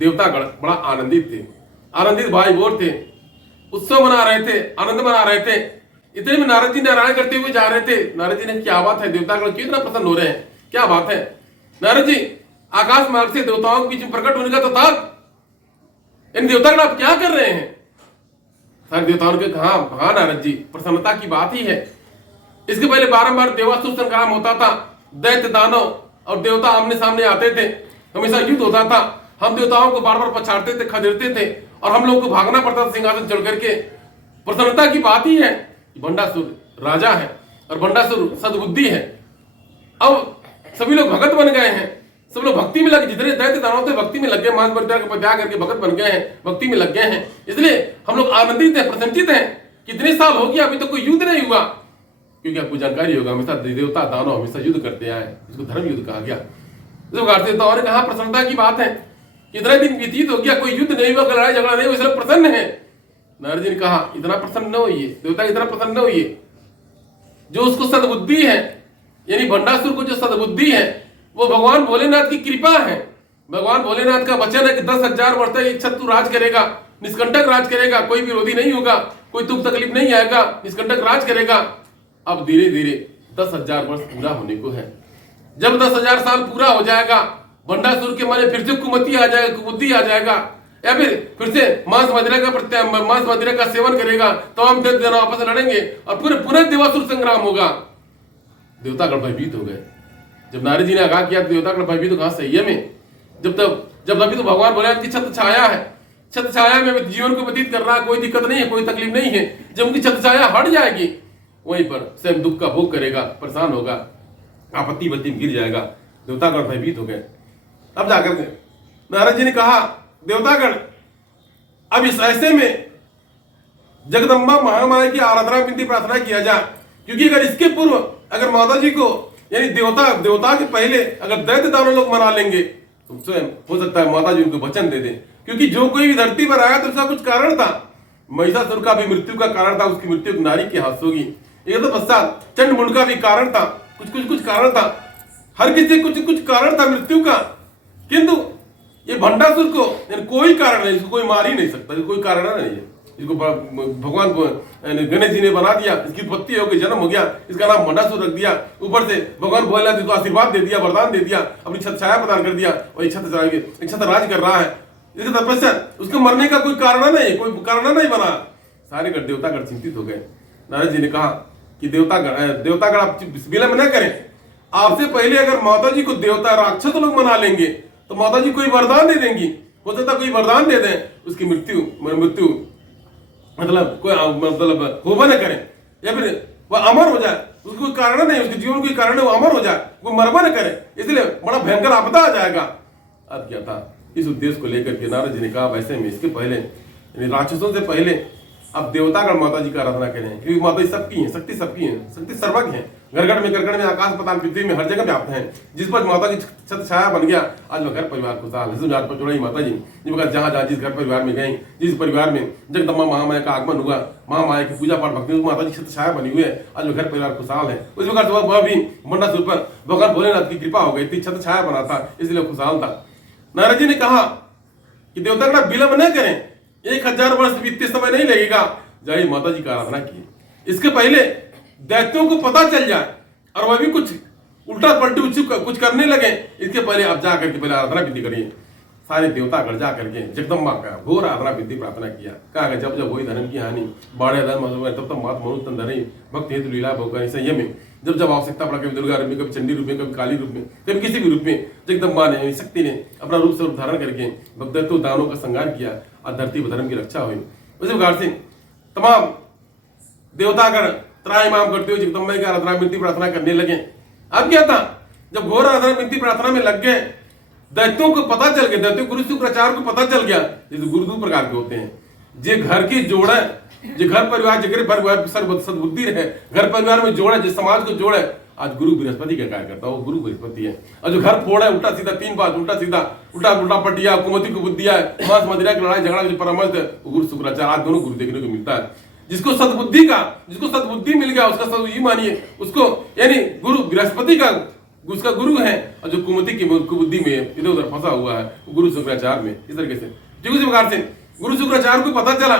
देवतागण बड़ा आनंदित थे, आनंदित भाई बोर थे, उत्सव मना रहे थे, आनंद मना रहे थे। इतने में नारद जी नारायण करते हुए जा रहे थे। नारद जी ने क्या बात है, देवतागण क्यों इतना प्रसन्न हो रहे हैं, क्या बात है? नारद जी आकाश मार्ग से देवताओं के बीच में प्रकट होने का तो था, इन देवतागण आप क्या कर रहे हैं? सारे देवताओं ने कहा हाँ नारद जी, प्रसन्नता की बात ही है। इसके पहले बारंबार देवासुर संग्राम होता था, दैत्य दानव और देवता आमने सामने आते थे, हमेशा युद्ध होता था। हम देवताओं को बार बार पछाड़ते थे, खदेड़ते थे और हम लोग को भागना पड़ता था सिंहासन चढ़ करके। प्रसन्नता की बात ही है कि भंडासुर राजा है और भंडासुर सद्बुद्धि है। अब सभी लोग भगत बन गए हैं, सब लोग भक्ति में लगे, जितने दैत्य दानव थे भक्ति में लग गए, मांस त्याग करके भगत बन गए हैं, भक्ति में लग गए हैं। इसलिए हम लोग आनंदित हैं, प्रसन्नचित हैं। कितने साल हो गया अभी तक कोई युद्ध नहीं हुआ, क्योंकि आपको जानकारी होगा हमेशा देवता दानव हमेशा युद्ध करते आए, इसको धर्म युद्ध कहा गया। देवताओं ने कहा प्रसन्नता की बात है, कितना दिन व्यतीत हो गया, कोई युद्ध नहीं हुआ, लड़ाई झगड़ा नहीं हुआ, इसलिए प्रसन्न है। नारद जी ने कहा इतना प्रसन्न न होइए, देवता इतना प्रसन्न न होइए। जो उसको सद्बुद्धि है, यानी भंडासुर को जो सद्बुद्धि है, वो भगवान भोलेनाथ की कृपा है। भगवान भोलेनाथ का वचन है कि 10,000 वर्ष तक एक छत्र राज करेगा, निष्कंटक राज करेगा, कोई विरोधी नहीं होगा, कोई दुख तकलीफ नहीं आएगा, निष्कंटक राज करेगा। अब धीरे धीरे 10,000 वर्ष पूरा होने को है। जब 10,000 साल पूरा हो जाएगा, भंडासुर के मन फिर से कुमति आ जाएगा, कुबुद्धि आ जाएगा, या फिर से मांस मदिरा का सेवन करेगा, तो हम देव आपस लड़ेंगे और पूरे पुनः देवासुर संग्राम होगा। देवतागण भयभीत हो गए। जब नारद जी ने आगाह किया देवतागण भयभीत हो कहा संयम में, जब अभी तो भगवान भोलेनाथ की छत्र छाया है, छत्र छाया में जीवन को व्यतीत करना, कोई दिक्कत नहीं है, कोई तकलीफ नहीं है। जब उनकी छत्र छाया हट जाएगी, वहीं पर स्वयं दुख का भोग करेगा, परेशान होगा, आपत्ति में गिर जाएगा। देवतागण भयभीत हो गए। अब जाकर के नारद जी ने कहा देवतागण अब इस ऐसे में जगदम्बा महामाया की आराधना विनती प्रार्थना किया जाए, क्योंकि अगर इसके पूर्व अगर माता जी को यानी देवता के पहले अगर दैत्य दानव लोग मना लेंगे तो स्वयं हो सकता है माता जी उनको वचन दे दें, क्योंकि जो कोई भी धरती पर आया तो उसका कुछ कारण था। महिषासुर का भी मृत्यु का कारण था, उसकी मृत्यु नारी के हाथ होगी। ये तो पश्चात चंड मुंड का भी कारण था, कुछ कारण था, हर किसी कुछ कारण था मृत्यु का। किंतु ये भंडासुर को कोई कारण नहीं, इसको कोई मार ही नहीं सकता, कोई कारण नहीं है। इसको भगवान को गणेश जी ने बना दिया, इसकी उत्पत्ति हो गई, जन्म हो गया, इसका नाम भंडासुर रख दिया। ऊपर से भगवान भोलेनाथ जी को आशीर्वाद दे दिया, वरदान दे दिया, अपनी छत्र छाया प्रदान कर दिया और छत्र राज कर रहा है। इसके तपस्या उसके मरने का कोई कारण नहीं बना। सारे गण देवतागण चिंतित हो गए। नारद जी ने कहा कि देवतागण आप विलंब न करें, आपसे पहले अगर माता जी को देवता राक्षस लोग मना लेंगे तो माता जी कोई वरदान दे देंगी, हो सकता कोई वरदान दे दें, उसकी मृत्यु मतलब होबा न करे, या फिर वह अमर हो जाए, उसको कोई कारण नहीं, उसके जीवन कोई कारण है, वो अमर हो जाए, वो मरबा न करे, इसलिए बड़ा भयंकर आपदा आ जाएगा। अब क्या था, इस उद्देश्य को लेकर के नारद जी ने कहा वैसे में इसके पहले राक्षसों से पहले अब देवतागण माता जी का आराधना करें, क्योंकि माता जी सबकी है, शक्ति सबकी है, शक्ति सर्वज्ञ है, घर में करकड़ में आकाश पताल पृथ्वी में हर जगह व्याप्त है। जिस पर माता की छत्र छाया बन गया, आज वह घर परिवार खुशहाल है। पर चुड़ाई माता जी जहाँ जिस घर परिवार में गई, जिस परिवार में जगदम्बा महामाया का आगमन हुआ, महामाया की पूजा पाठ भक्ति माता जी छत्र छाया बनी हुई है, आज वह घर परिवार खुशहाल है। उस प्रकार वह भी भंडासुर पर भगवान भोलेनाथ की कृपा हो गई थी, छत्र छाया बना था, इसलिए खुशहाल था। नारद जी ने कहा कि देवतागण विलंब न करें, 1000 वर्ष बीतते समय नहीं लगेगा, जाइए माता जी का आराधना किए। इसके पहले दैत्यों को पता चल जाए और वह भी कुछ उल्टा पलटी कुछ करने लगे, इसके पहले आप जा करके पहले आराधना विधि करिए। सारे देवतागण जा करके जगदम्बा का घोर आराधना विधि प्रार्थना किया। कहा जब वही धर्म की हानि बाढ़े धर्म तब मात मनुष्य तन धरी भक्त हेतु लीला भोग संयम में जब आवश्यकता पड़ा, कभी दुर्गा रूप में, कभी चंडी रूप में, कभी काली रूप में, कभी किसी भी रूप में जगदम्बा ने शक्ति ने अपना रूप स्वरूप धारण करके भक्तों दानों का संहार किया और धरती पर धर्म की रक्षा हुई। उसी प्रकार से तमाम देवतागण त्राहिमाम करते हुए जगदम्बा की आराधना विनती प्रार्थना करने लगे। अब क्या था, जब घोर आराधना विनती प्रार्थना में लग गए, दैत्यों को पता चल गया, दैत्यों गुरु शुक्राचार्य को पता चल गया। जैसे गुरु दो प्रकार के होते हैं, जे घर की जोड़े, जो घर परिवार जगह सद्बुद्धि रहे, घर परिवार में जोड़े, जो समाज को जोड़े, आज गुरु बृहस्पति का कार्य करता है, वो गुरु बृहस्पति है। और जो घर फोड़ा है उल्टा सीधा 3 बात, उल्टा सीधा उल्टा पटिया, कुमति को बुद्धिया, मांस मदिरा की लड़ाई झगड़ा, जो परामर्श है, वो गुरु शुक्राचार्य, आज दोनों गुरु देखने को मिलता है। जिसको सद्बुद्धि मिल गया, उसका सद्बुद्धि मानिए उसको, यानी गुरु बृहस्पति का उसका गुरु है, और जो कुमति की बुद्धि में इधर उधर फंसा हुआ है गुरु शुक्राचार्य में। इस तरीके से ठीक उसी प्रकार से गुरु शुक्राचार्य को पता चला